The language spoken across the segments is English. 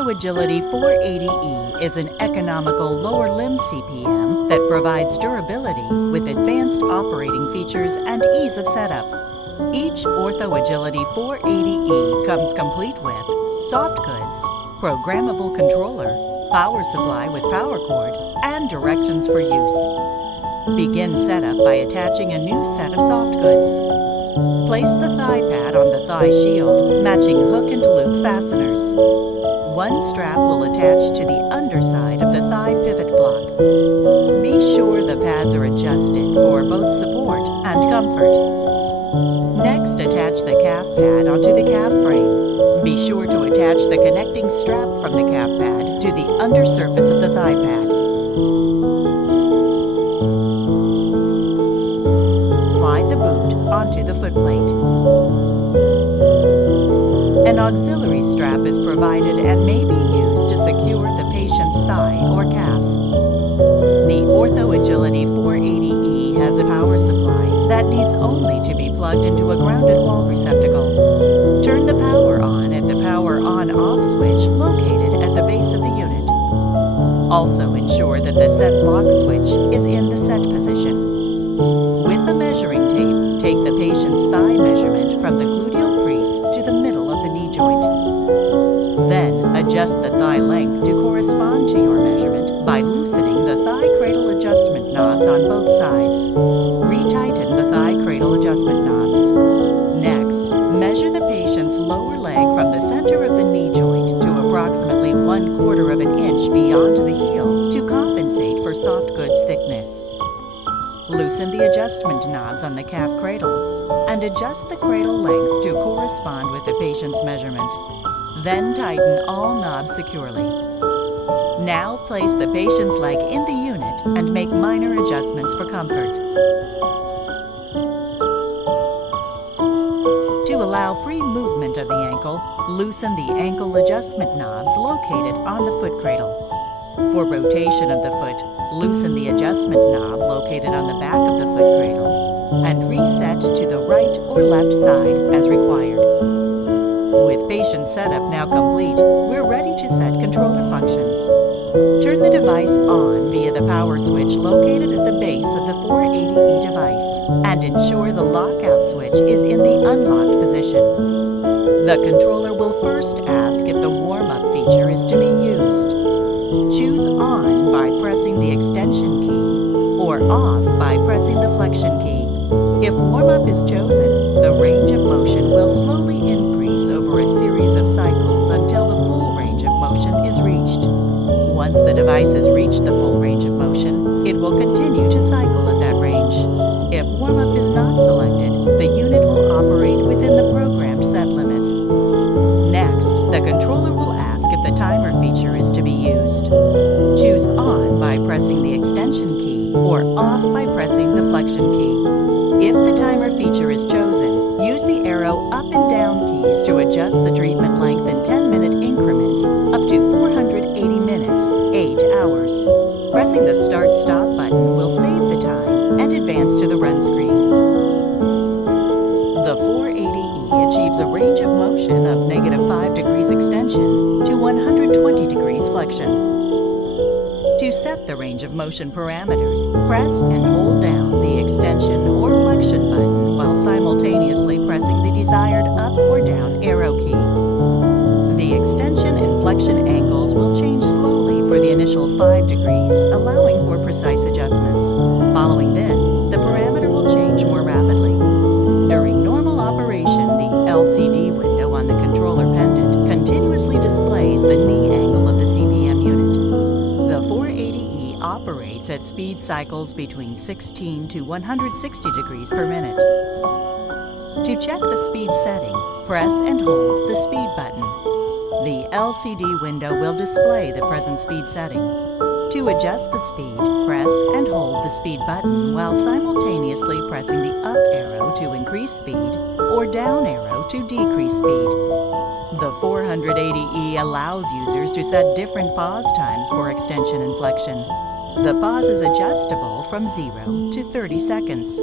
OrthoAgility 480E is an economical lower limb CPM that provides durability with advanced operating features and ease of setup. Each OrthoAgility 480E comes complete with soft goods, programmable controller, power supply with power cord, and directions for use. Begin setup by attaching a new set of soft goods. Place the thigh pad on the thigh shield, matching hook and loop fasteners. One strap will attach to the underside of the thigh pivot block. Be sure the pads are adjusted for both support and comfort. Next, attach the calf pad onto the calf frame. Be sure to attach the connecting strap from the calf pad to the undersurface of the thigh pad. Slide the boot onto the footplate. An auxiliary strap is provided and may be used to secure the patient's thigh or calf. The OrthoAgility 480E has a power supply that needs only to be plugged into a grounded wall receptacle. Turn the power on at the power on-off switch located at the base of the unit. Also ensure that the set block switch is in the set position. With a measuring tape, take the patient's thigh measurement from the gluteal crease to the middle of the knee joint. Then adjust the thigh length to correspond to your measurement by loosening the thigh cradle adjustment knobs on both sides. Retighten the thigh cradle adjustment knobs. Next, measure the patient's lower leg from the center of the knee joint to approximately 1/4 of an inch beyond the heel to compensate for soft goods thickness. Loosen the adjustment knobs on the calf cradle and adjust the cradle length to correspond with the patient's measurement. Then tighten all knobs securely. Now place the patient's leg in the unit and make minor adjustments for comfort. To allow free movement of the ankle, loosen the ankle adjustment knobs located on the foot cradle. For rotation of the foot, loosen the adjustment knob located on the back of the foot cradle and reset to the right or left side as required. With patient setup now complete, we're ready to set controller functions. Turn the device on via the power switch located at the base of the 480E device and ensure the lockout switch is in the unlocked position. The controller will first ask if the warm-up feature is to be used. Choose on by pressing the extension key or off by pressing the flexion key. If warm-up is chosen, the range of motion will slowly increase over a series of cycles until the full range of motion is reached. Once the device has reached the full range of motion, it will continue to cycle at that range. If warm-up is not selected, the unit will operate within the programmed set limits. Next, the controller will ask if the timer feature is to be used. Choose on by pressing the extension key or off by pressing the flexion key. If the timer feature is chosen, use the arrow up and down keys to adjust the treatment length in 10-minute increments up to 480 minutes, 8 hours. Pressing the Start-Stop button will save the time and advance to the run screen. The 480E achieves a range of motion of -5 degrees extension to 120 degrees flexion. To set the range of motion parameters, press and hold down the extension or flexion button while simultaneously pressing the desired up or down arrow key. The extension and flexion angles will change slowly for the initial 5 degrees, allowing for precise adjustments. Following this, the parameter will change more rapidly. During normal operation, the LCD window on the controller pendant continuously displays the knee angle of the CPM unit. The 480E operates at speed cycles between 16 to 160 degrees per minute. To check the speed setting, press and hold the speed button. The LCD window will display the present speed setting. To adjust the speed, press and hold the speed button while simultaneously pressing the up arrow to increase speed or down arrow to decrease speed. The 480E allows users to set different pause times for extension and flexion. The pause is adjustable from 0 to 30 seconds.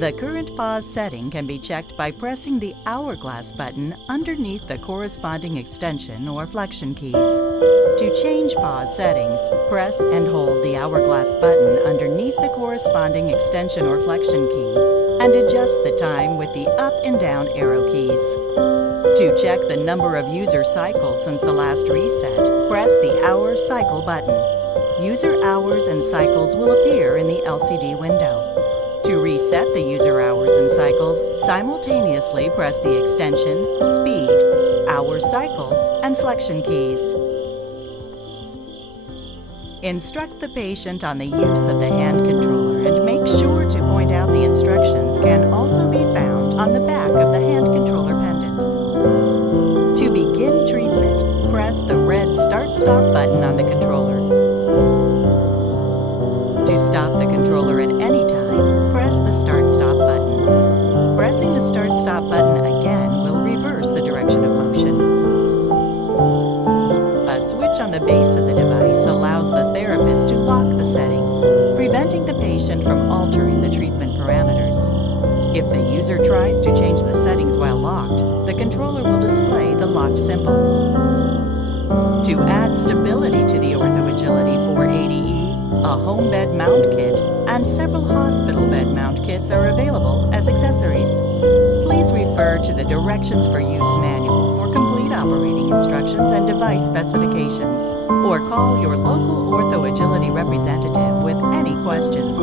The current pause setting can be checked by pressing the hourglass button underneath the corresponding extension or flexion keys. To change pause settings, press and hold the hourglass button underneath the corresponding extension or flexion key and adjust the time with the up and down arrow keys. To check the number of user cycles since the last reset, press the hour cycle button. User hours and cycles will appear in the LCD window. To reset the user hours and cycles, simultaneously press the extension, speed, hour cycles, and flexion keys. Instruct the patient on the use of the hand controller and make sure to point out the instructions can also be found on the back of the hand controller pendant. To begin treatment, press the red Start-Stop button on the controller. To stop the controller at any time, press the Start-Stop button. Pressing the Start-Stop button again will reverse the direction of motion. A switch on the base of the device allows the therapist to lock the settings, preventing the patient from altering the treatment parameters. If the user tries to change the settings while locked, the controller will display the locked symbol. To add stability to the OrthoAgility 480E, a home bed mount kit and several hospital bed mount kits are available as accessories. Please refer to the Directions for Use manual for complete operating instructions and device specifications, or call your local OrthoAgility representative with any questions.